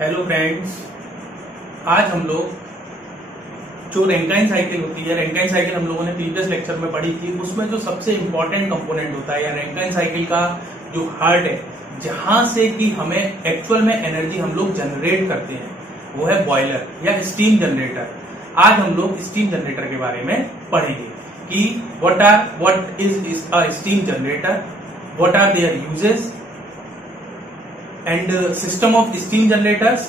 Hello friends, आज हम लोग जो रैंकाइन साइकिल होती है, रैंकाइन साइकिल हम लोगों ने प्रीवियस लेक्चर में पढ़ी थी। उसमें जो सबसे इंपॉर्टेंट कंपोनेंट होता है या रैंकाइन साइकिल का जो हार्ट है, जहां से कि हमें एक्चुअल में एनर्जी हम लोग जनरेट करते हैं, वो है बॉयलर या स्टीम जनरेटर। आज हम लोग स्टीम जनरेटर के बारे में पढ़ेंगे कि what is a steam generator, what are their uses and system of steam generators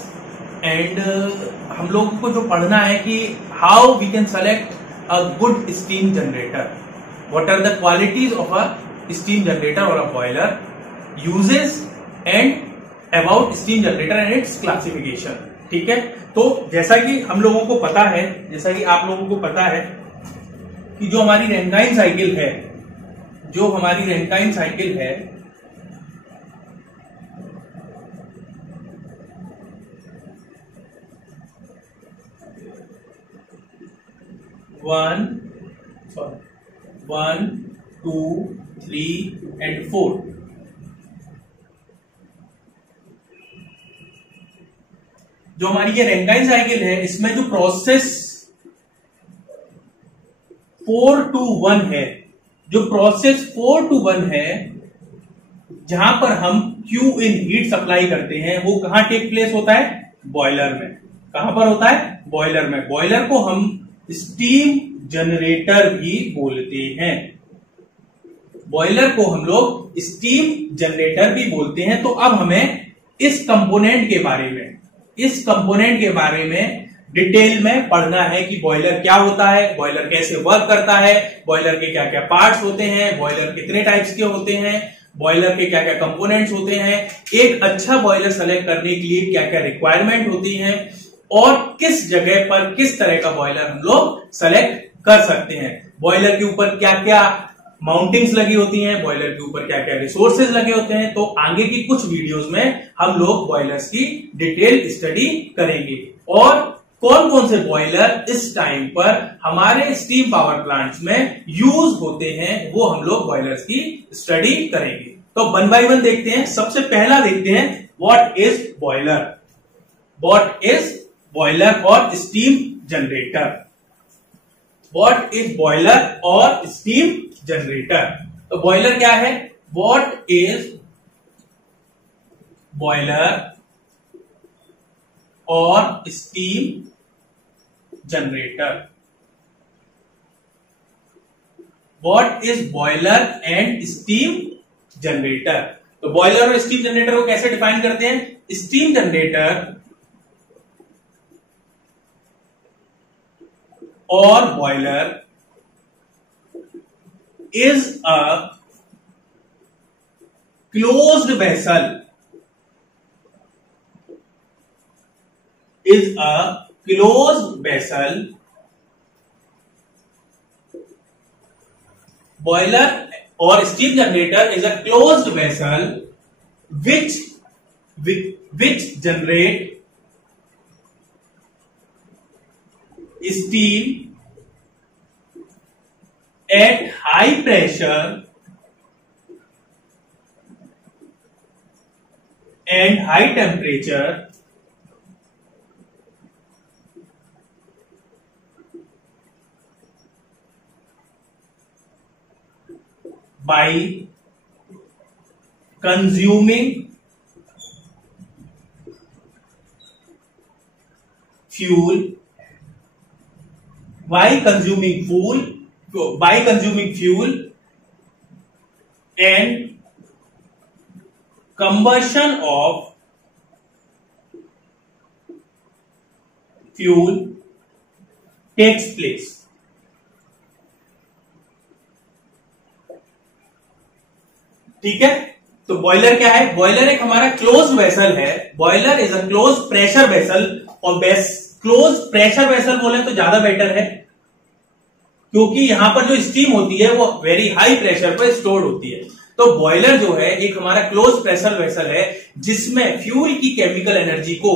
and हम लोगों को जो पढ़ना है कि how we can select a good steam generator, what are the qualities of a steam generator और a boiler, uses and about steam generator and its classification. ठीक है, तो जैसा कि हम लोगों को पता है, जैसा कि आप लोगों को पता है कि जो हमारी रैंकाइन साइकिल है, जो हमारी रैंकाइन साइकिल है, वन, टू, थ्री एंड 4। जो हमारी ये रैंकाइन साइकिल है, इसमें जो प्रोसेस 4 to 1 है, जो प्रोसेस 4 to 1 है, जहां पर हम Q इन हीट सप्लाई करते हैं, वो कहां टेक प्लेस होता है? बॉयलर में। कहां पर होता है? बॉयलर में। बॉयलर को हम स्टीम जनरेटर भी बोलते हैं। बॉयलर को हम लोग स्टीम जनरेटर भी बोलते हैं। तो अब हमें इस कंपोनेंट के बारे में डिटेल में पढ़ना है कि बॉयलर क्या होता है, बॉयलर कैसे वर्क करता है, बॉयलर के क्या क्या पार्ट्स होते हैं, बॉयलर कितने टाइप्स के होते हैं, बॉयलर के क्या क्या कंपोनेंट्स होते हैं, एक अच्छा बॉयलर सेलेक्ट करने के लिए क्या क्या रिक्वायरमेंट होती है, और किस जगह पर किस तरह का बॉयलर हम लोग सेलेक्ट कर सकते हैं, बॉयलर के ऊपर क्या क्या माउंटिंग्स लगी होती हैं, बॉयलर के ऊपर क्या क्या रिसोर्सेज लगे होते हैं। तो आगे की कुछ वीडियोस में हम लोग बॉयलर्स की डिटेल स्टडी करेंगे और कौन कौन से बॉयलर इस टाइम पर हमारे स्टीम पावर प्लांट्स में यूज होते हैं, वो हम लोग बॉयलर्स की स्टडी करेंगे। तो वन बाय वन देखते हैं। सबसे पहला देखते हैं what is boiler. What is boiler और steam generator. What is boiler और स्टीम जनरेटर। तो बॉयलर क्या है? व्हाट इज बॉयलर और steam generator. What is boiler and steam generator. तो बॉयलर और स्टीम जनरेटर को कैसे डिफाइन करते हैं? Steam generator or boiler is a closed vessel, boiler or steam generator is a closed vessel which generate steam at high pressure and high temperature by consuming fuel and combustion of fuel takes place. ठीक है, तो boiler क्या है? Boiler एक हमारा close vessel है। Boiler is a close pressure vessel, और close pressure vessel बोले तो ज्यादा बेटर है, क्योंकि यहां पर जो स्टीम होती है वो वेरी हाई प्रेशर पर स्टोर्ड होती है। तो बॉयलर जो है एक हमारा क्लोज प्रेशर वेसल है, जिसमें फ्यूल की केमिकल एनर्जी को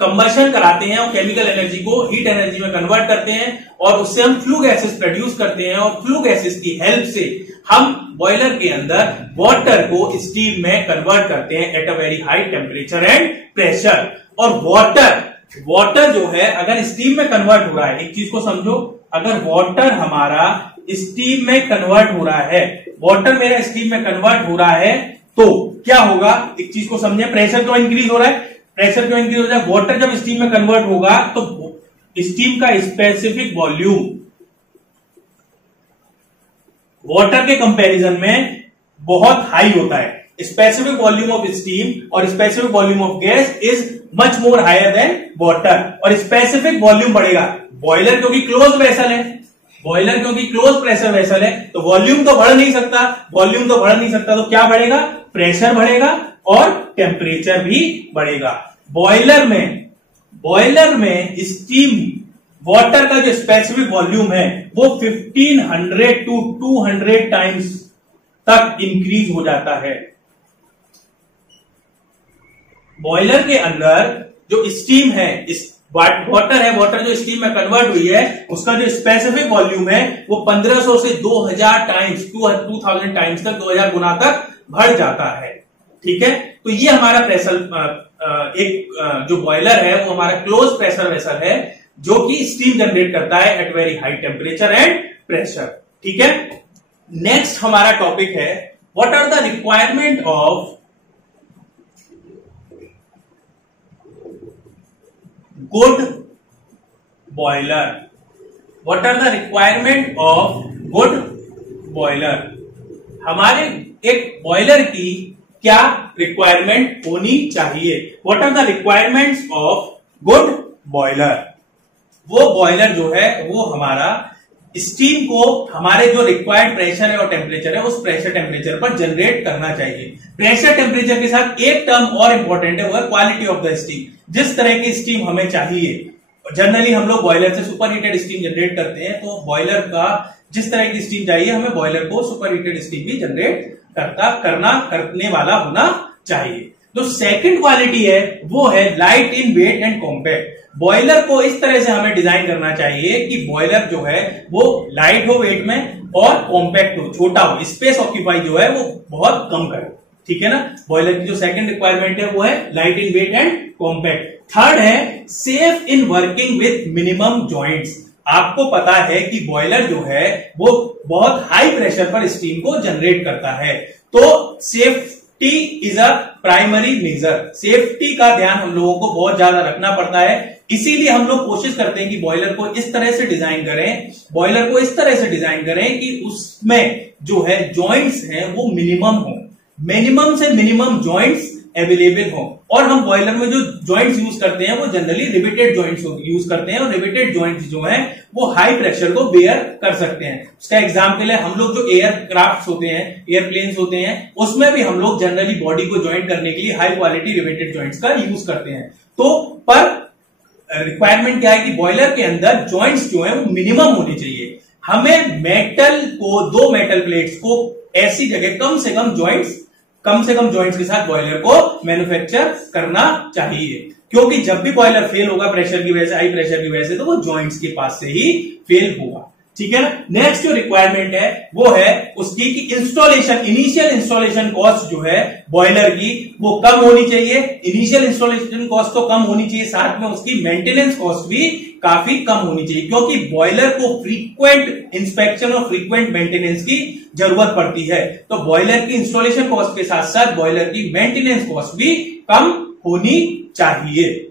कंबशन कराते हैं और केमिकल एनर्जी को हीट एनर्जी में कन्वर्ट करते हैं और उससे हम फ्लू गैसेस प्रोड्यूस करते हैं और फ्लू गैसेस की हेल्प से हम बॉयलर के अंदर वाटर को स्टीम में कन्वर्ट करते हैं at a very high temperature and pressure. और वाटर जो है अगर स्टीम में कन्वर्ट हो रहा है, एक चीज को समझो, अगर वाटर हमारा स्टीम में कन्वर्ट हो रहा है, वाटर मेरा स्टीम में कन्वर्ट हो रहा है तो क्या होगा, एक चीज को समझे, प्रेशर क्यों इंक्रीज हो रहा है, प्रेशर क्यों इंक्रीज हो रहा है, वाटर जब स्टीम में कन्वर्ट होगा तो स्टीम का स्पेसिफिक वॉल्यूम वाटर के कंपैरिजन में बहुत हाई होता है। स्पेसिफिक वॉल्यूम ऑफ स्टीम और specific volume of gas is much more higher than water. और स्पेसिफिक वॉल्यूम बढ़ेगा, बॉयलर क्योंकि क्लोज वेसल है, बॉयलर क्योंकि क्लोज प्रेशर वेसल है तो वॉल्यूम तो बढ़ नहीं सकता, वॉल्यूम तो बढ़ नहीं सकता तो क्या बढ़ेगा, प्रेशर बढ़ेगा और टेम्परेचर भी बढ़ेगा। बॉयलर में स्टीम वाटर का जो स्पेसिफिक वॉल्यूम है वो 1500 टू 200 टाइम्स तक इंक्रीज हो जाता है। बॉयलर के अंदर जो स्टीम है, वाटर है, वाटर जो स्टीम में कन्वर्ट हुई है उसका जो स्पेसिफिक वॉल्यूम है वो 1500 से 2000 टाइम्स 2000 टाइम्स तक 2000 गुना तक बढ़ जाता है। ठीक है, तो ये हमारा प्रेशर एक जो बॉयलर है वो हमारा क्लोज प्रेशर वेसल है जो कि स्टीम जनरेट करता है at very high temperature and pressure. ठीक है, नेक्स्ट हमारा टॉपिक है what are the requirement of good boiler. What are the requirement of good boiler, हमारे एक बॉयलर की क्या रिक्वायरमेंट होनी चाहिए। What are the requirements of good boiler, वो बॉयलर जो है वो हमारा स्टीम को हमारे जो रिक्वायर्ड प्रेशर है और टेम्परेचर है उस प्रेशर टेम्परेचर पर जनरेट करना चाहिए। प्रेशर टेम्परेचर के साथ एक टर्म और इंपॉर्टेंट है, वो है क्वालिटी ऑफ द स्टीम। जिस तरह की स्टीम हमें चाहिए, जनरली हम लोग बॉयलर से सुपर हीटेड स्टीम जनरेट करते हैं, तो बॉयलर का जिस तरह की स्टीम चाहिए हमें बॉयलर को सुपर हीटेड स्टीम भी जनरेट करने वाला होना चाहिए। जो सेकंड क्वालिटी है वो है light in weight and compact. Boiler को इस तरह से हमें डिजाइन करना चाहिए कि बॉयलर जो है वो लाइट हो वेट में और कॉम्पैक्ट हो, छोटा हो, स्पेस ऑक्यूपाई जो है वो बहुत कम करे। ठीक है ना, बॉयलर की जो सेकंड रिक्वायरमेंट है वो है light in weight and compact. Third है safe in working with minimum joints. आपको पता है कि बॉयलर जो है वो बहुत हाई प्रेशर पर स्टीम को जनरेट करता है, तो safety is a primary measure. Safety का ध्यान हम लोगों को बहुत ज्यादा रखना पड़ता है, इसीलिए हम लोग कोशिश करते हैं कि बॉयलर को इस तरह से डिजाइन करें, बॉयलर को इस तरह से डिजाइन करें कि उसमें जो है जॉइंट्स हैं वो मिनिमम हो, मिनिमम से मिनिमम जॉइंट्स अवेलेबल हो। और हम बॉयलर में जो जॉइंट्स यूज करते हैं वो जनरली रिवेटेड जॉइंट्स यूज करते हैं, और रिवेटेड जॉइंट्स जो हैं वो हाई प्रेशर को बेयर कर सकते हैं। उसका एग्जांपल है हम लोग जो एयरक्राफ्ट होते हैं, एयरप्लेन्स होते हैं, उसमें भी हम लोग जनरली बॉडी को ज्वाइंट करने के लिए हाई क्वालिटी रिवेटेड जॉइंट्स का यूज करते हैं। तो पर रिक्वायरमेंट क्या है कि बॉयलर के अंदर जॉइंट्स जो है वो मिनिमम होनी चाहिए। हमें मेटल को, दो मेटल प्लेट्स को ऐसी जगह कम से कम जॉइंट्स के साथ बॉयलर को मैन्युफैक्चर करना चाहिए, क्योंकि जब भी बॉयलर फेल होगा प्रेशर की वजह से, हाई प्रेशर की वजह से, तो वो जॉइंट्स के पास से ही फेल होगा। ठीक है ना। नेक्स्ट जो रिक्वायरमेंट है वो है उसकी कि इंस्टॉलेशन, इनिशियल इंस्टॉलेशन कॉस्ट जो है बॉयलर की वो कम होनी चाहिए। इनिशियल इंस्टॉलेशन कॉस्ट तो कम होनी चाहिए, साथ में उसकी मेंटेनेंस कॉस्ट भी काफी कम होनी चाहिए, क्योंकि बॉयलर को फ्रीक्वेंट इंस्पेक्शन और फ्रीक्वेंट मेंटेनेंस की जरूरत पड़ती है। तो बॉयलर की इंस्टॉलेशन कॉस्ट के साथ साथ बॉयलर की मेंटेनेंस कॉस्ट भी कम होनी चाहिए।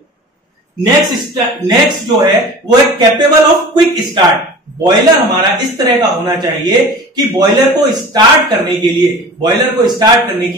नेक्स्ट जो है वो है capable of quick start. Boiler हमारा इस तरह का होना चाहिए कि बॉयलर को स्टार्ट करने के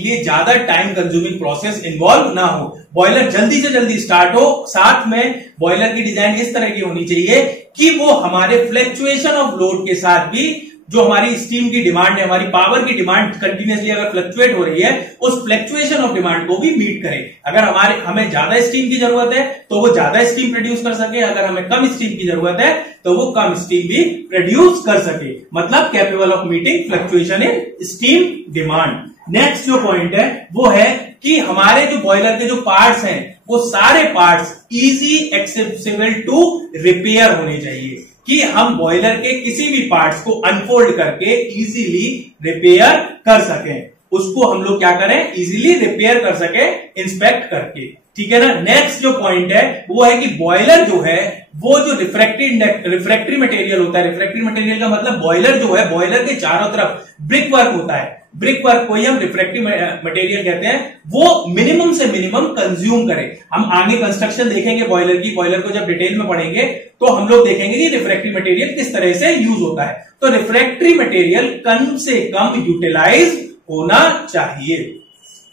लिए ज्यादा टाइम कंज्यूमिंग प्रोसेस इन्वॉल्व ना हो, बॉयलर जल्दी से जल्दी स्टार्ट हो। साथ में बॉयलर की डिजाइन इस तरह की होनी चाहिए कि वो हमारे फ्लक्चुएशन ऑफ लोड के साथ भी, जो हमारी स्टीम की डिमांड है, हमारी पावर की डिमांड कंटिन्यूअसली अगर फ्लक्चुएट हो रही है, उस फ्लक्चुएशन ऑफ डिमांड को भी मीट करे। अगर हमें ज्यादा स्टीम की जरूरत है तो वो ज्यादा स्टीम प्रोड्यूस कर सके, अगर हमें कम स्टीम की जरूरत है तो वो कम स्टीम भी प्रोड्यूस कर सके, मतलब capable of meeting fluctuation in steam demand. Next जो पॉइंट है वो है कि हमारे जो बॉयलर के जो पार्ट्स हैं वो सारे parts easy accessible to repair होने चाहिए, कि हम बॉयलर के किसी भी पार्ट्स को अनफोल्ड करके इजीली रिपेयर कर सकें, उसको हम लोग क्या करें, इजीली रिपेयर कर सके इंस्पेक्ट करके, ठीक है ना। नेक्स्ट जो पॉइंट है वो है कि बॉयलर जो है वो जो रिफ्रैक्टरी मटेरियल होता है, रिफ्रैक्टरी मटेरियल का मतलब बॉयलर जो है, बॉयलर के चारों तरफ ब्रिक वर्क होता है, ब्रिक वर्क को ही हम रिफ्रैक्टरी मटेरियल कहते हैं, वो मिनिमम से मिनिमम कंज्यूम करें। हम आगे कंस्ट्रक्शन देखेंगे बॉयलर की, बॉयलर को जब डिटेल में पढ़ेंगे तो हम लोग देखेंगे कि रिफ्रैक्टरी मटेरियल किस तरह से यूज होता है। तो रिफ्रैक्टरी मटेरियल कम से कम यूटिलाइज होना चाहिए,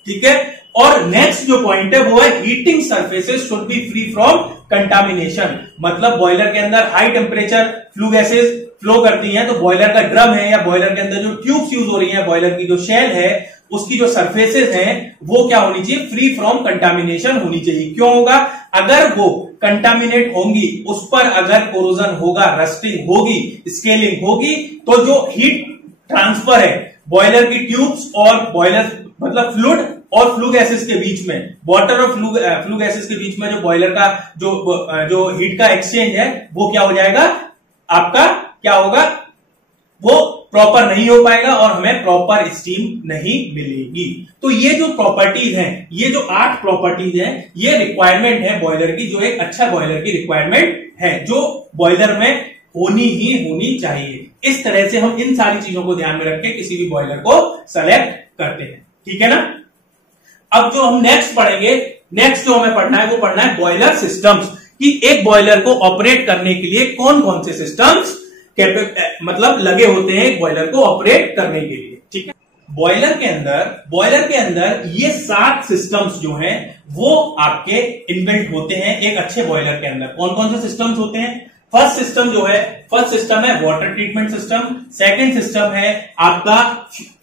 ठीक है। और नेक्स्ट जो पॉइंट है वो है heating surfaces should be free from contamination, मतलब बॉयलर के अंदर high temperature flue gases flow करती हैं, तो बॉयलर का ड्रम है या बॉयलर के अंदर जो ट्यूब्स यूज हो रही हैं, बॉयलर की जो शेल है उसकी जो सरफेसेस हैं वो क्या होनी चाहिए, फ्री फ्रॉम कंटामिनेशन होनी चाहिए। क्यों होगा, अगर वो कंटामिनेट होंगी, उस पर अगर कोरोजन होगा, रस्टिंग होगी, स्केलिंग होगी, तो जो हीट ट्रांसफर है बॉयलर की ट्यूब्स और बॉयलर मतलब फ्लूइड और फ्लू गैसेस के बीच में, वाटर और फ्लू गैसेस के बीच में जो बॉयलर का जो हीट का एक्सचेंज है वो क्या हो जाएगा, आपका क्या होगा, वो प्रॉपर नहीं हो पाएगा और हमें प्रॉपर स्टीम नहीं मिलेगी। तो ये जो प्रॉपर्टीज हैं, ये जो 8 प्रॉपर्टीज हैं, ये रिक्वायरमेंट है बॉयलर की, जो एक अच्छा बॉयलर की रिक्वायरमेंट है, जो बॉयलर में होनी चाहिए। इस तरह से हम इन सारी चीजों को ध्यान में रख के किसी भी बॉयलर को सेलेक्ट करते हैं, ठीक है ना। अब जो हम नेक्स्ट पढ़ेंगे, नेक्स्ट जो हमें पढ़ना है वो पढ़ना है बॉयलर सिस्टम्स, कि एक बॉयलर को ऑपरेट करने के लिए कौन कौन से सिस्टम्स मतलब लगे होते हैं एक बॉयलर को ऑपरेट करने के लिए, ठीक है। बॉयलर के अंदर ये 7 सिस्टम्स जो हैं वो आपके इनबिल्ट होते हैं एक अच्छे बॉयलर के अंदर। कौन कौन से सिस्टम्स होते हैं, फर्स्ट सिस्टम है water treatment system, second system है आपका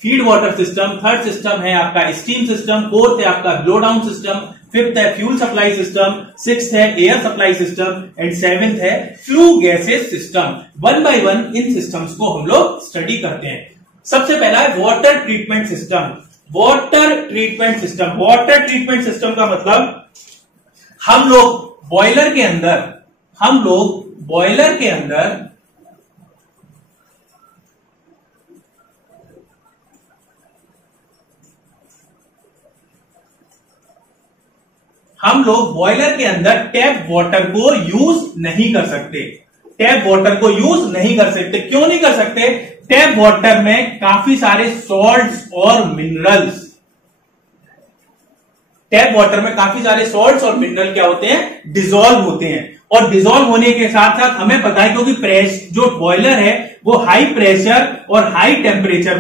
feed water system, third system है आपका स्टीम सिस्टम, फोर्थ है आपका ब्लो डाउन सिस्टम, फिफ्थ है फ्यूल सप्लाई सिस्टम, सिक्स्थ है air supply system and seventh है flue gases system. One by one इन सिस्टम्स को हम लोग स्टडी करते हैं। सबसे पहला है water treatment system. Water treatment system का मतलब हम लोग बॉयलर के अंदर टैप वाटर को यूज नहीं कर सकते। क्यों नहीं कर सकते? टैप वाटर में काफी सारे सॉल्ट्स और मिनरल्स क्या होते हैं, डिसॉल्व होते हैं। और डिसॉल्व होने के साथ साथ हमें पता है, क्योंकि जो बॉयलर है वो हाई प्रेशर और हाई टेम्परेचर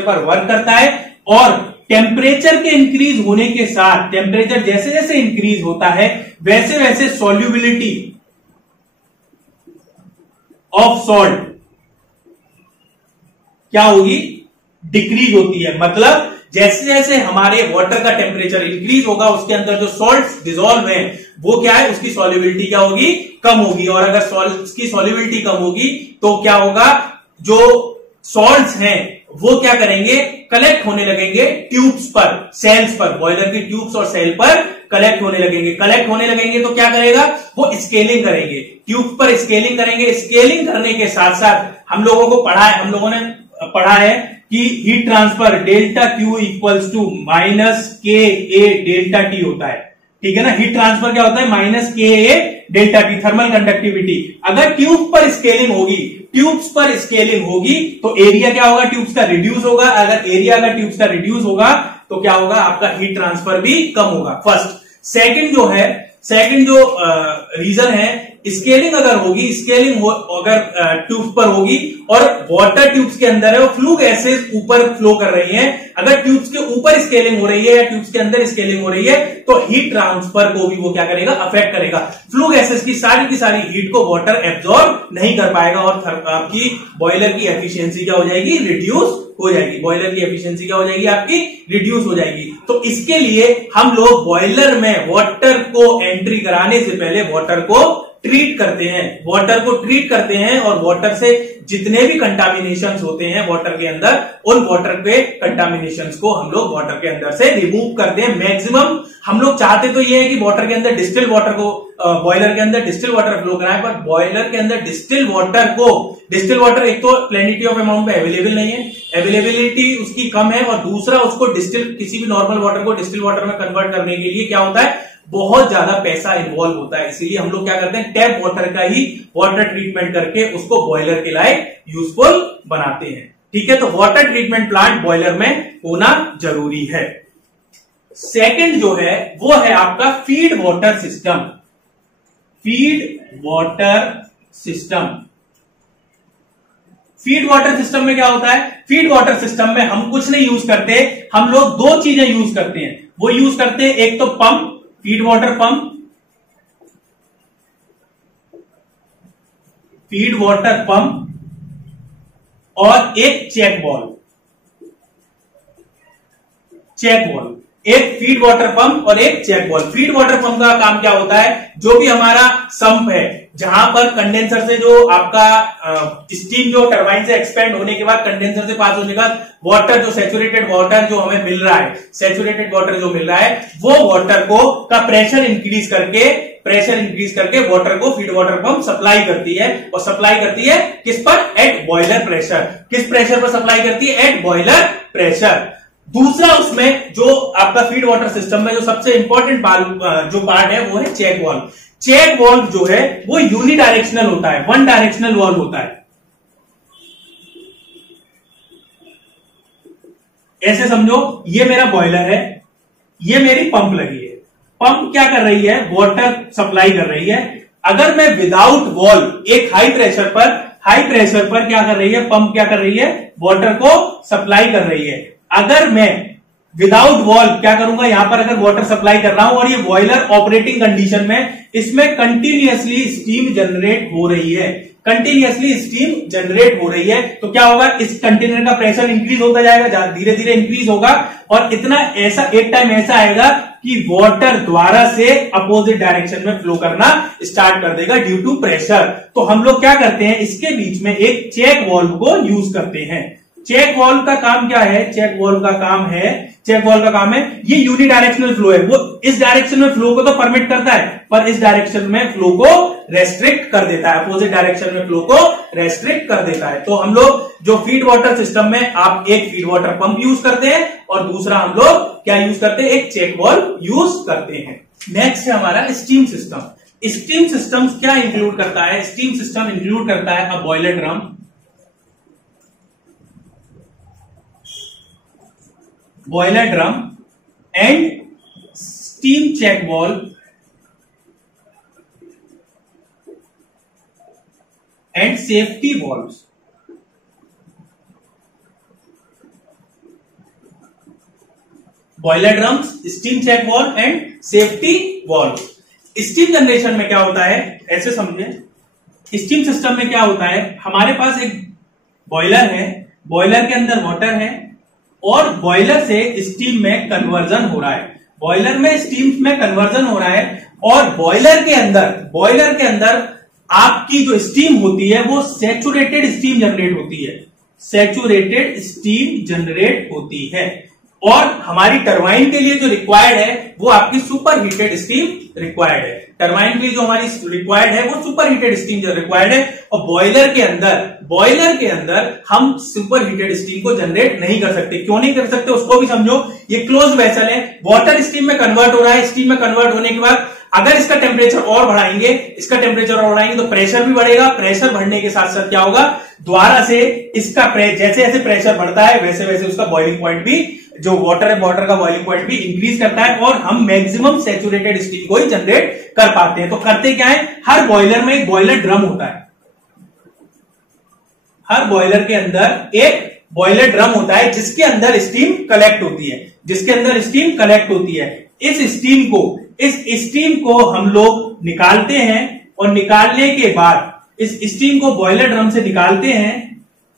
पर वर्क करता है, और टेम्परेचर के इंक्रीज होने के साथ, टेम्परेचर जैसे जैसे इंक्रीज होता है वैसे वैसे सॉल्युबिलिटी ऑफ सॉल्ट क्या होगी, डिक्रीज होती है। मतलब जैसे जैसे हमारे वाटर का टेम्परेचर इंक्रीज होगा, उसके अंदर जो सॉल्ट्स डिसॉल्व हैं वो क्या है, उसकी सॉल्युबिलिटी क्या होगी, कम होगी। और अगर सॉल्ट्स की सॉल्युबिलिटी कम होगी तो क्या होगा, जो सॉल्ट्स हैं वो क्या करेंगे, कलेक्ट होने लगेंगे ट्यूब्स पर, सेल्स पर, बॉयलर की ट्यूब्स और सेल पर कलेक्ट होने लगेंगे तो क्या करेगा, वो स्केलिंग करेंगे, ट्यूब पर स्केलिंग करेंगे। स्केलिंग करने के साथ साथ हम लोगों ने पढ़ा है कि heat transfer delta Q equals to minus K A delta T होता है, ठीक है ना। हीट ट्रांसफर क्या होता है, minus K A delta T, thermal conductivity. अगर ट्यूब्स पर स्केलिंग होगी तो एरिया क्या होगा, ट्यूब्स का रिड्यूस होगा। अगर एरिया ट्यूब्स का रिड्यूस होगा तो क्या होगा, आपका हीट ट्रांसफर भी कम होगा। फर्स्ट। सेकंड जो रीजन है, स्केलिंग अगर होगी, अगर ट्यूब्स पर होगी और वाटर ट्यूब्स के अंदर है, वो फ्लू गैसेस ऊपर फ्लो कर रही हैं, अगर ट्यूब्स के ऊपर स्केलिंग हो रही है या ट्यूब्स के अंदर स्केलिंग हो रही है तो हीट ट्रांसफर को भी वो क्या करेगा, अफेक्ट करेगा। फ्लू गैसेस की सारी हीट को वाटर एब्जॉर्ब नहीं कर पाएगा और आपकी बॉयलर की एफिशिएंसी क्या हो जाएगी, रिड्यूस हो जाएगी। तो इसके लिए हम लोग बॉयलर में वाटर को एंट्री कराने से पहले वाटर को ट्रीट करते हैं, वाटर को ट्रीट करते हैं और वाटर से जितने भी कंटामिनेशंस होते हैं वाटर के अंदर, उन वाटर के कंटामिनेशंस को हम लोग वाटर के अंदर से रिमूव करते हैं। मैक्सिमम हम लोग चाहते तो ये है कि वाटर के अंदर डिस्टिल वाटर को बॉयलर के अंदर डिस्टिल वाटर फ्लो कराएं, पर बॉयलर के अंदर डिस्टिल वाटर एक तो प्लेनिटी ऑफ अमाउंट में अवेलेबल नहीं है, अवेलेबिलिटी उसकी कम है, और दूसरा उसको डिस्टिल किसी भी नॉर्मल वाटर को डिस्टिल वाटर में कन्वर्ट करने के लिए क्या होता है, बहुत ज्यादा पैसा इन्वॉल्व होता है। इसीलिए हम लोग क्या करते हैं, टैप वाटर का ही वाटर ट्रीटमेंट करके उसको बॉयलर के लायक यूजफुल बनाते हैं। ठीक है, तो वाटर ट्रीटमेंट प्लांट बॉयलर में होना जरूरी है। सेकंड जो है वो है आपका feed water system. Feed water system, feed water system में क्या होता है, फीड वाटर सिस्टम में हम कुछ नहीं यूज करते, हम लोग दो चीजें यूज करते हैं। वो यूज करते हैं एक तो pump, feed water pump, feed water pump, और एक चेक वाल्व। एक फीड वाटर पंप और एक check valve. Feed water pump का काम क्या होता है, जो भी हमारा संप है, जहां पर कंडेंसर से जो आपका स्टीम जो टरबाइन से एक्सपेंड होने के बाद कंडेंसर से पास होने के बाद वाटर जो सैचुरेटेड वाटर जो हमें मिल रहा है, सैचुरेटेड वाटर जो मिल रहा है, वो वाटर को का प्रेशर इंक्रीज करके वाटर को फीड वाटर पंप सप्लाई करती है। और सप्लाई करती है किस पर, एट बॉयलर प्रेशर। किस प्रेशर पर सप्लाई करती है, एट बॉयलर प्रेशर। दूसरा उसमें जो आपका फीड वाटर सिस्टम में जो सबसे इंपॉर्टेंट जो पार्ट है वो है चेक वाल्व। चेक वाल्व जो है वो यूनिडायरेक्शनल होता है, वन डायरेक्शनल वाल्व होता है। ऐसे समझो, ये मेरा बॉयलर है, ये मेरी पंप लगी है। पंप क्या कर रही है, वाटर सप्लाई कर रही है। अगर मैं विदाउट वाल्व एक हाई प्रेशर पर क्या कर रही है, पंप क्या कर रही है, वाटर को सप्लाई कर रही है। अगर मैं विदाउट वाल्व क्या करूंगा, यहां पर अगर वाटर सप्लाई कर रहा हूं और ये बॉयलर ऑपरेटिंग कंडीशन में, इसमें कंटिन्यूअसली स्टीम जनरेट हो रही है, तो क्या होगा, इस कंटेनर का प्रेशर इंक्रीज होता जाएगा, धीरे धीरे इंक्रीज होगा, और इतना ऐसा एक टाइम ऐसा आएगा कि वाटर द्वारा से अपोजिट डायरेक्शन में फ्लो करना स्टार्ट कर देगा ड्यू टू प्रेशर। तो हम लोग क्या करते हैं, इसके बीच में एक चेक वाल्व को यूज करते हैं। चेक वाल्व का काम क्या है, चेक वाल्व का काम है ये यूनिडायरेक्शनल फ्लो है, वो इस डायरेक्शन में फ्लो को तो परमिट करता है, पर इस डायरेक्शन में फ्लो को रेस्ट्रिक्ट कर देता है, अपोजिट डायरेक्शन में फ्लो को रेस्ट्रिक्ट कर देता है। तो हम लोग जो फीड वाटर सिस्टम में आप एक फीड वाटर पंप यूज करते हैं और दूसरा हम लोग क्या यूज करते हैं, एक चेक वाल्व यूज करते हैं। नेक्स्ट है हमारा स्टीम सिस्टम। स्टीम सिस्टम क्या इंक्लूड करता है, स्टीम सिस्टम इंक्लूड करता है a boiler drum, and steam check valve and safety valves। Boiler drums, steam check valve and safety valve. Steam generation में क्या होता है, ऐसे समझे, स्टीम सिस्टम में क्या होता है, हमारे पास एक बॉयलर है, बॉयलर के अंदर वाटर है और बॉयलर से स्टीम में कन्वर्जन हो रहा है, बॉयलर में स्टीम में कन्वर्जन हो रहा है, और बॉयलर के अंदर आपकी जो स्टीम होती है वो सैचुरेटेड स्टीम जनरेट होती है, और हमारी टरबाइन के लिए जो रिक्वायर्ड है वो आपकी सुपर हीटेड स्टीम रिक्वायर्ड है। टरबाइन के लिए जो हमारी रिक्वायर्ड है वो सुपर हीटेड स्टीम जो रिक्वायर्ड है, और बॉयलर के अंदर हम सुपर हीटेड स्टीम को जनरेट नहीं कर सकते। क्यों नहीं कर सकते उसको भी समझो। ये क्लोज वेसल है, वाटर स्टीम में कन्वर्ट हो रहा है, स्टीम में कन्वर्ट होने के बाद अगर इसका टेम्परेचर और बढ़ाएंगे तो प्रेशर भी बढ़ेगा। प्रेशर बढ़ने के साथ साथ क्या होगा, द्वारा से इसका जैसे जैसे प्रेशर बढ़ता है वैसे वैसे उसका बॉइलिंग पॉइंट भी, जो वाटर है वाटर का बॉइलिंग पॉइंट भी इंक्रीज करता है, और हम मैक्सिमम सैचुरेटेड स्टीम को ही जनरेट कर पाते हैं। तो करते क्या है, हर बॉयलर में एक बॉयलर ड्रम होता है, हर बॉयलर के अंदर एक बॉयलर ड्रम होता है जिसके अंदर स्टीम कलेक्ट होती है। इस स्टीम को हम लोग निकालते हैं, और निकालने के बाद इस स्टीम को बॉयलर ड्रम से निकालते हैं।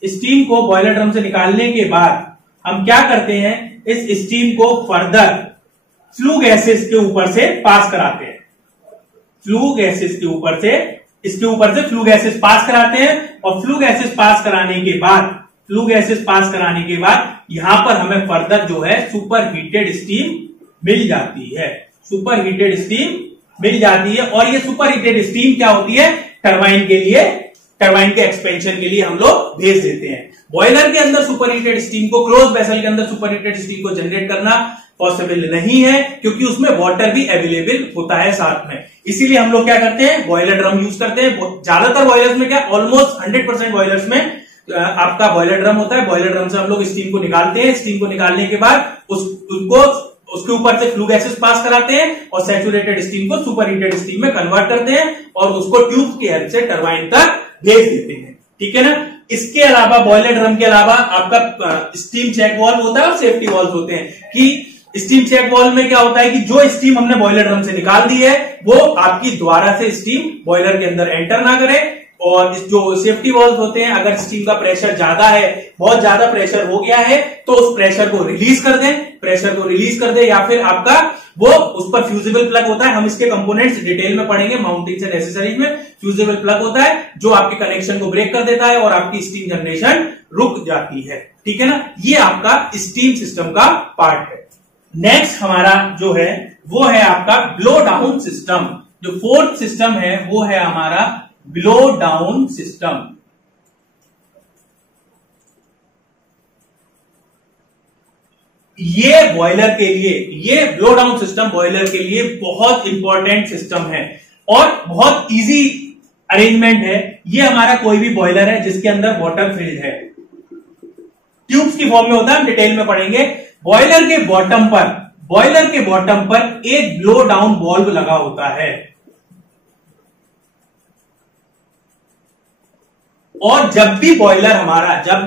स्टीम को बॉयलर ड्रम से निकालने के बाद हम क्या करते हैं, इस स्टीम को फर्दर फ्लू गैसेस के ऊपर से पास कराते हैं, फ्लू गैसेस के ऊपर से इसके ऊपर से फ्लू गैसेस पास कराते हैं और फ्लू गैसेस पास कराने के बाद यहां पर हमें फर्दर जो है सुपर हीटेड स्टीम मिल जाती है। सुपर हीटेड स्टीम मिल जाती है और ये सुपर हीटेड स्टीम क्या होती है, टरबाइन के एक्सपेंशन के लिए हम लोग भेज देते हैं। बॉयलर के अंदर सुपर हीटेड स्टीम को, क्लोज वेसल के अंदर सुपर हीटेड स्टीम को जनरेट करना पॉसिबल नहीं है, क्योंकि उसमें वाटर भी अवेलेबल होता है साथ में। इसीलिए हम लोग क्या करते हैं, बॉयलर ड्रम यूज करते हैं। ज्यादातर बॉयलर्स में क्या, ऑलमोस्ट 100% बॉयलर्स में आपका बॉयलर ड्रम होता है। बॉयलर ड्रम से हम लोग स्टीम को निकालते हैं। स्टीम को निकालने के बाद उसके ऊपर से फ्लू गैसेस पास कराते हैं और सैचुरेटेड स्टीम को सुपर हीटेड स्टीम में कन्वर्ट करते हैं और उसको ट्यूब की हेल्प से टरबाइन तक भेज देते हैं। ठीक है ना। इसके अलावा, बॉयलर ड्रम के अलावा आपका स्टीम चेक वाल्व होता है और सेफ्टी वाल्व होते हैं। कि स्टीम चेक वाल्व में क्या होता है कि जो स्टीम हमने बॉयलर ड्रम से निकाल दी है वो आपकी द्वारा से स्टीम बॉयलर के अंदर एंटर ना करे, और जो सेफ्टी वाल्व होते हैं, अगर स्टीम का प्रेशर ज्यादा है, बहुत ज्यादा प्रेशर हो गया है, तो उस प्रेशर को रिलीज कर दें, या फिर आपका वो उस पर फ्यूजिबल प्लग होता है। हम इसके कंपोनेंट्स डिटेल में पढ़ेंगे माउंटिंग से एसेसरीज में। फ्यूजिबल प्लग होता है जो आपके कनेक्शन को ब्रेक कर देता है और आपकी स्टीम जनरेशन रुक जाती है। ठीक है ना। ये आपका स्टीम सिस्टम का पार्ट है। नेक्स्ट हमारा जो है वो है आपका ब्लो डाउन सिस्टम। जो फोर्थ सिस्टम है वो है हमारा ब्लो डाउन सिस्टम। ये बॉयलर के लिए, ये ब्लो डाउन सिस्टम बॉयलर के लिए बहुत इंपॉर्टेंट सिस्टम है और बहुत इजी अरेंजमेंट है। ये हमारा कोई भी बॉयलर है जिसके अंदर वाटर फिल्ड है, ट्यूब्स की फॉर्म में होता है, हम डिटेल में पढ़ेंगे। बॉयलर के बॉटम पर एक ब्लो डाउन वाल्व लगा होता है, और जब भी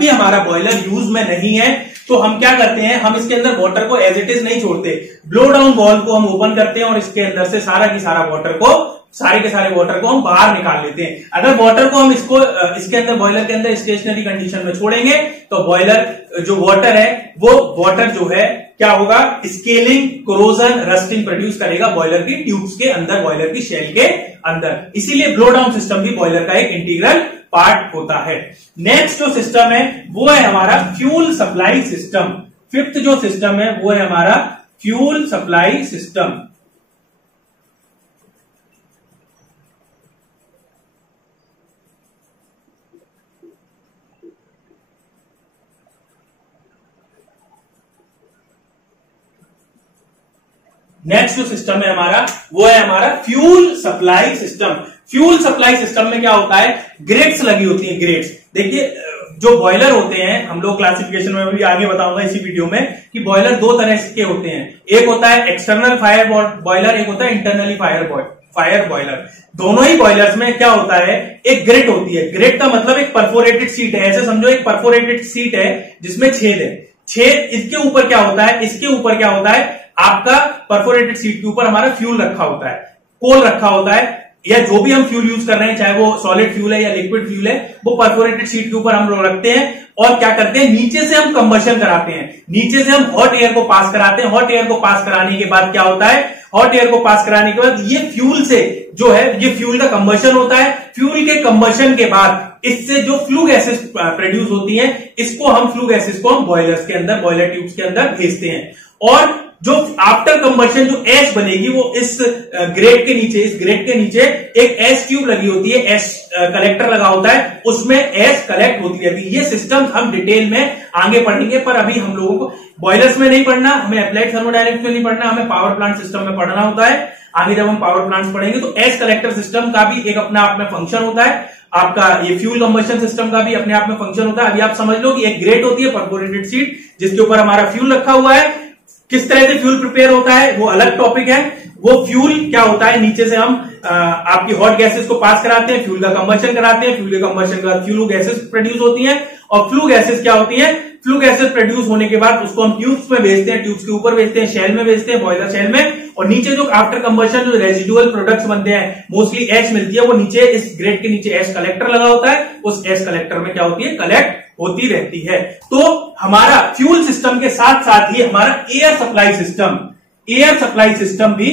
हमारा बॉयलर यूज में नहीं है तो हम क्या करते हैं, हम इसके अंदर वाटर को एज इट इज नहीं छोड़ते। ब्लो डाउन वाल्व को हम ओपन करते हैं और इसके अंदर से सारे के सारे वाटर को हम बाहर निकाल लेते हैं। अगर वाटर को हम इसके अंदर बॉयलर के अंदर स्टेशनरी कंडीशन में छोड़ेंगे तो बॉयलर जो वाटर है वो वाटर जो है क्या होगा, स्केलिंग, कोरोजन, रस्टिंग प्रोड्यूस करेगा बॉयलर की ट्यूब्स के अंदर, बॉयलर की शेल के अंदर। इसीलिए ब्लो डाउन सिस्टम भी बॉयलर का एक इंटीग्रल पार्ट होता है। नेक्स्ट जो सिस्टम है वो है हमारा फ्यूल सप्लाई सिस्टम। फिफ्थ जो सिस्टम है वो है हमारा फ्यूल सप्लाई सिस्टम। नेक्स्ट जो सिस्टम है हमारा वो है हमारा fuel supply system. Fuel supply system में क्या होता है, ग्रेड्स लगी होती हैं, ग्रेड्स। देखिए जो बॉयलर होते हैं, हम लोग क्लासिफिकेशन में भी आगे बताऊंगा इसी वीडियो में, कि बॉयलर दो तरह के होते हैं। एक होता है एक्सटर्नल फायर बॉयलर, एक होता है इंटरनली फायर बॉयलर। दोनों ही बॉयलर्स में क्या होता है, एक ग्रेट होती है। ग्रेट का मतलब एक परफोरेटेड सीट है। ऐसे समझो एक परफोरेटेड सीट है जिसमें छेद है। इसके ऊपर क्या होता है, आपका परफोरेटेड सीट के ऊपर हमारा फ्यूल रखा होता है, कोल रखा होता है, या जो भी हम फ्यूल यूज कर रहे हैं, चाहे वो सॉलिड फ्यूल है या लिक्विड फ्यूल है, वो परफोरेटेड सीट के ऊपर हम लोग रखते हैं। और क्या करते हैं, नीचे से हम कंबशन कराते हैं, नीचे से हम हॉट एयर को पास कराते हैं। हॉट एयर को पास कराने के बाद क्या होता है, हॉट एयर को पास कराने के बाद ये फ्यूल से जो है, ये फ्यूल का कंबशन होता है। फ्यूल के कंबशन के बाद इससे जो फ्लू गैसेस प्रोड्यूस होती हैं, फ्लू गैसेस को हम बॉयलर्स के अंदर, बॉयलर ट्यूब्स के अंदर भेजते हैं। और जो आफ्टर कंबशन जो एश बनेगी वो इस ग्रेट के नीचे एक एश ट्यूब लगी होती है, एश कलेक्टर लगा होता है, उसमें एश कलेक्ट होती रहती है। ये सिस्टम हम डिटेल में आगे पढ़ेंगे, पर अभी हम लोगों को बॉयलर्स में नहीं पढ़ना, हमें अप्लाइड थर्मोडायनेमिक्स में नहीं पढ़ना, हमें पावर प्लांट सिस्टम में पढ़ना होता है। आगे जब हम पावर प्लांट्स पढ़ेंगे तो एश कलेक्टर सिस्टम का भी एक अपने आप में फंक्शन होता है। आपका ये फ्यूल कंबशन सिस्टम का भी अपने आप में फंक्शन होता है। अभी आप समझ लो कि एक ग्रेट होती है, परफोरेटेड सीट, जिसके ऊपर हमारा फ्यूल रखा हुआ है। किस तरह से फ्यूल प्रिपेयर होता है वो अलग टॉपिक है। वो फ्यूल क्या होता है, नीचे से हम आपकी हॉट गैसेस को पास कराते हैं, फ्यूल का कंबशन कराते हैं, फ्यूल के कंबशन के बाद फ्लू गैसेस प्रोड्यूस होती हैं। और फ्लू गैसेस क्या होती हैं, फ्लू गैसेस प्रोड्यूस होने के बाद उसको हम ट्यूब्स में भेजते हैं, ट्यूब्स के ऊपर भेजते हैं, शेल में भेजते हैं, बॉयलर शेल में। और नीचे जो आफ्टर कंबशन जो रेजिडुअल प्रोडक्ट्स बनते हैं, मोस्टली एश मिलती है, वो नीचे इस ग्रेट के नीचे एश कलेक्टर लगा होता है। उस एश कलेक्टर में क्या होती है, कलेक्ट होती रहती है। तो हमारा फ्यूल सिस्टम के साथ साथ ही हमारा एयर सप्लाई सिस्टम भी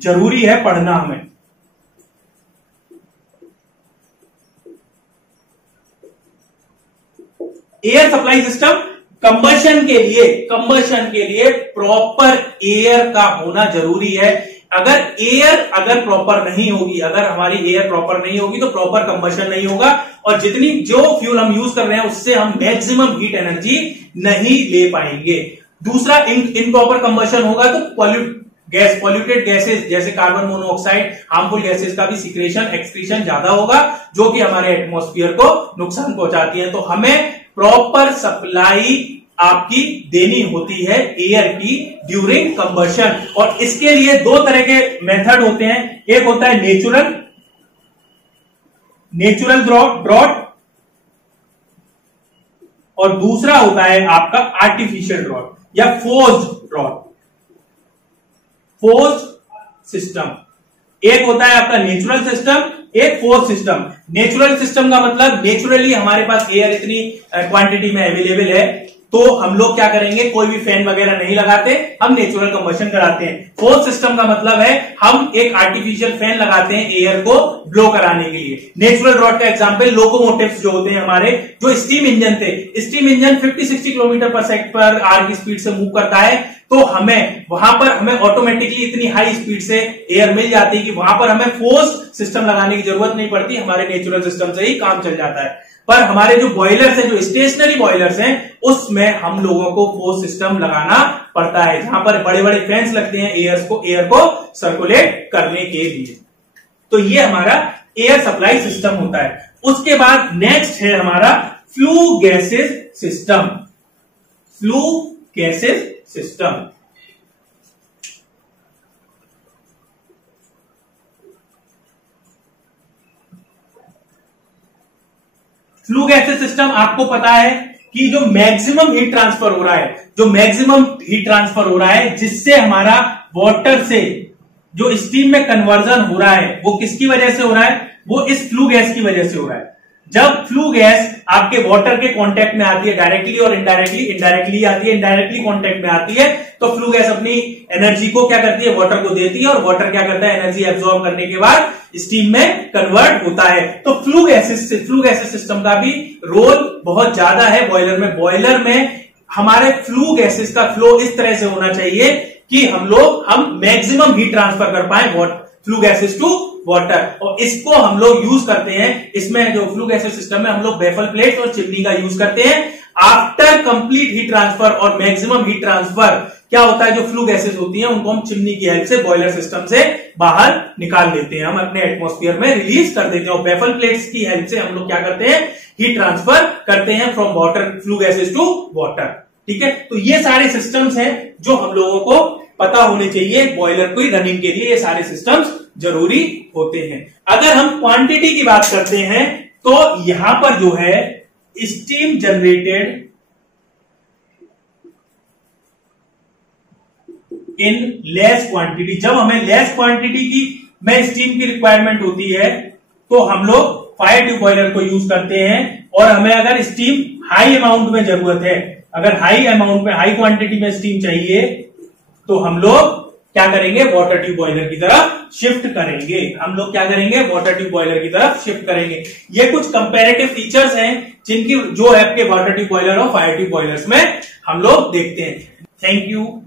जरूरी है पढ़ना हमें। एयर सप्लाई सिस्टम कंबशन के लिए प्रॉपर एयर का होना जरूरी है। अगर प्रॉपर नहीं होगी, अगर हमारी एयर प्रॉपर नहीं होगी तो प्रॉपर कंबशन नहीं होगा, और जितनी जो फ्यूल हम यूज कर रहे हैं उससे हम मैक्सिमम हीट एनर्जी नहीं ले पाएंगे। दूसरा, इनप्रॉपर कंबशन होगा तो पॉल्यूटेड गैसेस जैसे कार्बन मोनोऑक्साइड, हार्मफुल गैसेस का भी एक्सक्रीशन ज्यादा होगा, जो कि हमारे एटमॉस्फेयर को नुकसान पहुंचाती है। तो हमें प्रॉपर सप्लाई आपकी देनी होती है एयर की ड्यूरिंग कंबशन, और इसके लिए दो तरह के मेथड होते हैं। एक होता है नेचुरल ड्रॉट, और दूसरा होता है आपका आर्टिफिशियल ड्रॉट या फोर्स्ड सिस्टम। एक होता है आपका नेचुरल सिस्टम, एक फोर्स सिस्टम। नेचुरल सिस्टम का मतलब नेचुरली हमारे पास एयर इतनी क्वांटिटी में अवेलेबल है, तो हम लोग क्या करेंगे, कोई भी फैन वगैरह नहीं लगाते, हम नेचुरल कंबशन कराते हैं। फोर्स सिस्टम का मतलब है हम एक आर्टिफिशियल फैन लगाते हैं एयर को ब्लो कराने के लिए। नेचुरल ड्रॉट का एग्जांपल लोकोमोटिव्स जो होते हैं हमारे, जो स्टीम इंजन थे, steam engine 50-60 kilometre per hour की स्पीड से मूव करता है, तो वहां पर हमें ऑटोमेटिकली इतनी हाई स्पीड से एयर मिल जाती है कि वहां पर हमें फोर्स सिस्टम लगाने की जरूरत नहीं पड़ती, हमारे नेचुरल सिस्टम से ही काम चल जाता है। पर हमारे जो बॉयलर्स हैं, जो स्टेशनरी बॉयलर्स हैं, उसमें हम लोगों को फोर्स सिस्टम लगाना पड़ता है, जहां पर बड़े बड़े फैंस लगते हैं एयर को सर्कुलेट करने के लिए। तो ये हमारा एयर सप्लाई सिस्टम होता है। उसके बाद नेक्स्ट है हमारा flu gases system. Flu gases system आपको पता है कि जो मैक्सिमम हीट ट्रांसफर हो रहा है, जिससे हमारा वाटर से जो स्टीम में कन्वर्जन हो रहा है, वो किसकी वजह से हो रहा है, वो इस फ्लू गैस की वजह से हो रहा है। जब फ्लू गैस आपके वाटर के कांटेक्ट में आती है, डायरेक्टली और इनडायरेक्टली आती है, इनडायरेक्टली कांटेक्ट में आती है, तो फ्लू गैस अपनी एनर्जी को क्या करती है, वाटर को देती है, और वाटर क्या करता है, एनर्जी एब्जॉर्ब करने के बाद स्टीम में कन्वर्ट होता है। तो फ्लू गैसेस सिस्टम का भी रोल बहुत ज्यादा है बॉयलर में हमारे फ्लू गैसेस का फ्लो इस तरह से होना चाहिए कि हम मैक्सिमम हीट ट्रांसफर कर पाए फ्लू गैसेस टू वाटर, और इसको हम लोग यूज करते हैं। इसमें जो फ्लू गैसेस सिस्टम में हम लोग बेफल प्लेट और चिमनी का यूज करते हैं। आफ्टर कंप्लीट हीट ट्रांसफर और मैक्सिमम हीट ट्रांसफर क्या होता है, जो फ्लू गैसेस होती हैं उनको हम चिमनी की हेल्प से, बॉयलर सिस्टम से बाहर निकाल लेते हैं, हम अपने एटमॉस्फेयर में रिलीज कर देते हैं, और बेफल प्लेट्स की हेल्प से हम लोग क्या करते हैं, हीट ट्रांसफर करते हैं from water, flue gases to water. ठीक है, तो ये सारे सिस्टम्स हैं जो हम लोगों को पता होने चाहिए बॉयलर को रनिंग के लिए, ये सारे सिस्टम्स जरूरी होते हैं। अगर हम क्वांटिटी की बात करते हैं तो यहां पर जो है steam generated in less quantity, जब हमें लेस क्वांटिटी की में स्टीम की रिक्वायरमेंट होती है तो हम लोग फायर ट्यूब बॉयलर को यूज करते हैं, और हमें अगर स्टीम हाई अमाउंट में जरूरत है, अगर हाई अमाउंट में हाई क्वांटिटी में स्टीम चाहिए, तो हम लोग क्या करेंगे, वाटर ट्यूब बॉयलर की तरफ शिफ्ट करेंगे। ये कुछ कंपैरेटिव फीचर्स हैं जिनकी जो आपके वाटर ट्यूब बॉयलर और फायर ट्यूब बॉयलर्स में हम लोग देखते हैं। Thank you.